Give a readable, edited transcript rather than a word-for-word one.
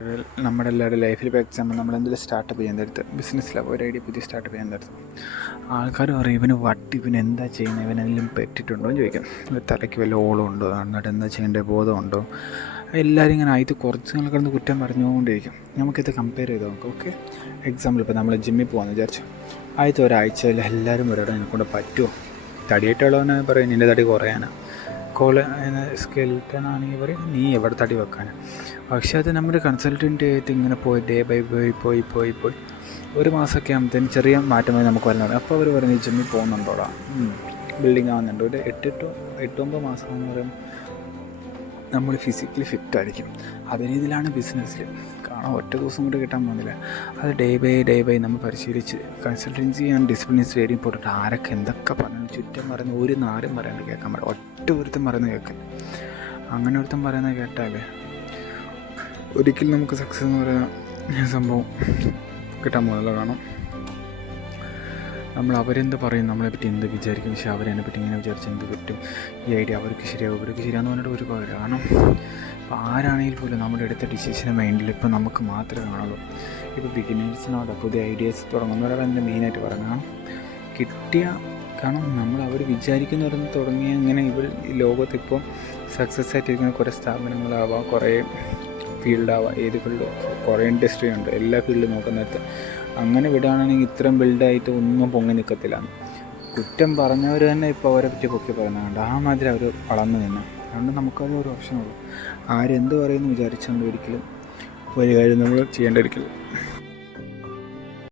നമ്മുടെ എല്ലാവരുടെ ലൈഫിൽ ഇപ്പോൾ എക്സാമ്പിൾ നമ്മളെന്തെങ്കിലും സ്റ്റാർട്ടപ്പ് ചെയ്യാൻ നേരത്ത് ബിസിനസ്സിലാണ് ഒരു ഐഡിയ പുതിയ സ്റ്റാർട്ടപ്പ് ചെയ്യാൻ നേരത്ത് ആൾക്കാർ പറയും ഇവന് ഇവൻ എന്താ ചെയ്യുന്നത്, ഇവനെല്ലാം പറ്റിയിട്ടുണ്ടോ എന്ന് ചോദിക്കും. തലയ്ക്ക് വല്ല ഓളം ഉണ്ടോ, എന്നിട്ട് എന്താ ചെയ്യേണ്ട ബോധമുണ്ടോ, എല്ലാവരും ഇങ്ങനെ ആദ്യത്തെ കുറച്ച് നാൾ കിടന്ന് കുറ്റം പറഞ്ഞുകൊണ്ടിരിക്കും. നമുക്കിത് കമ്പയർ ചെയ്ത് നോക്കാം. ഓക്കെ, എക്സാമ്പിൾ ഇപ്പോൾ നമ്മൾ ജിമ്മിൽ പോകാമെന്ന് വിചാരിച്ചു. ആദ്യത്തെ ഒരാഴ്ചയിൽ എല്ലാവരും ഒരാടെ എന്നെക്കൊണ്ട് പറ്റുമോ, തടിയായിട്ടുള്ളവനെ പറയും നിൻ്റെ തടി കുറയാനാണ്, സ്കെൽറ്റനാണെങ്കിൽ പറയും നീ എവിടെ തടി വെക്കാനാണ്. പക്ഷേ അത് നമ്മുടെ കൺസൾട്ടൻ്റ് ആയിട്ട് ഇങ്ങനെ പോയി ഡേ ബൈ പോയി ഒരു മാസമൊക്കെ ആകുമ്പോഴത്തേന് ചെറിയ മാറ്റമായി നമുക്ക് വരുന്നത്. അപ്പോൾ അവർ പറയുന്നത് ജിമ്മിൽ പോകുന്നുണ്ടോടാ, ബിൽഡിങ് ആവുന്നുണ്ട്. ഒരു 8-9 മാസം എന്ന് പറയും നമ്മൾ ഫിസിക്കലി ഫിറ്റായിരിക്കും. അതേ രീതിയിലാണ് ബിസിനസ്സിൽ. കാണാൻ ഒറ്റ ദിവസം കൊണ്ട് കിട്ടാൻ പോകുന്നില്ല. അത് ഡേ ബൈ നമ്മൾ പരിശീലിച്ച് consultancy and disciplines very important. ആരൊക്കെ എന്തൊക്കെ പറഞ്ഞു ചുറ്റും പറയുന്ന ഒരു നാരും പറയാണ്ട് കേൾക്കാൻ പാടില്ല. ഒറ്റ ഒരുത്തം പറയുന്നത് കേൾക്കാൻ. അങ്ങനെ ഒരുത്തം പറയുന്നത് കേട്ടാലേ ഒരിക്കലും നമുക്ക് സക്സസ് എന്ന് പറയുന്ന സംഭവം കിട്ടാൻ പോകുന്നില്ല. കാരണം നമ്മൾ അവരെന്ത് പറയും, നമ്മളെപ്പറ്റി എന്ത് വിചാരിക്കും, പക്ഷേ അവരെന്നെപ്പറ്റി ഇങ്ങനെ വിചാരിച്ച് എന്ത് പറ്റും, ഈ ഐഡിയ അവർക്ക് ശരിയാവും ഇവർക്ക് ശരിയാന്ന് പറഞ്ഞിട്ട് ഒരു പകരം. കാരണം ഇപ്പോൾ ആരാണെങ്കിൽ പോലും നമ്മുടെ എടുത്ത ഡിസിഷൻ മൈൻഡിൽ ഇപ്പോൾ നമുക്ക് മാത്രമേ കാണുള്ളൂ. ഇപ്പോൾ ബിഗിനേഴ്സിനോട് പുതിയ ഐഡിയാസ് തുടങ്ങുന്നവരാണ് എൻ്റെ മെയിനായിട്ട് പറയുന്നത്. കാരണം നമ്മൾ അവർ വിചാരിക്കുന്നവരെന്ന് തുടങ്ങിയ ഇങ്ങനെ ഈ ലോകത്തിപ്പോൾ സക്സസ് ആയിട്ടിരിക്കുന്ന കുറേ സ്ഥാപനങ്ങളാവാം, കുറേ ഫീൽഡാവാം, ഏത് ഫീൽഡ് കുറേ ഇൻഡസ്ട്രി ഉണ്ട്. എല്ലാ ഫീൽഡും നോക്കുന്നിടത്ത് അങ്ങനെ വിടുകയാണെങ്കിൽ ഇത്രയും ബിൽഡായിട്ട് ഒന്നും പൊങ്ങി നിൽക്കത്തില്ല. കുറ്റം പറഞ്ഞവർ തന്നെ ഇപ്പോൾ അവരെ പറ്റി പൊക്കി പറയുന്നുണ്ട്. ആ മാതിരി അവർ വളർന്നു നിന്ന്. അതുകൊണ്ട് നമുക്കത് ഒരു ഓപ്ഷനുള്ളൂ. ആരെന്ത് പറയുമെന്ന് വിചാരിച്ചുകൊണ്ട് ഒരിക്കലും ഒരു കാര്യം നമ്മൾ ചെയ്യേണ്ട ഒരിക്കലും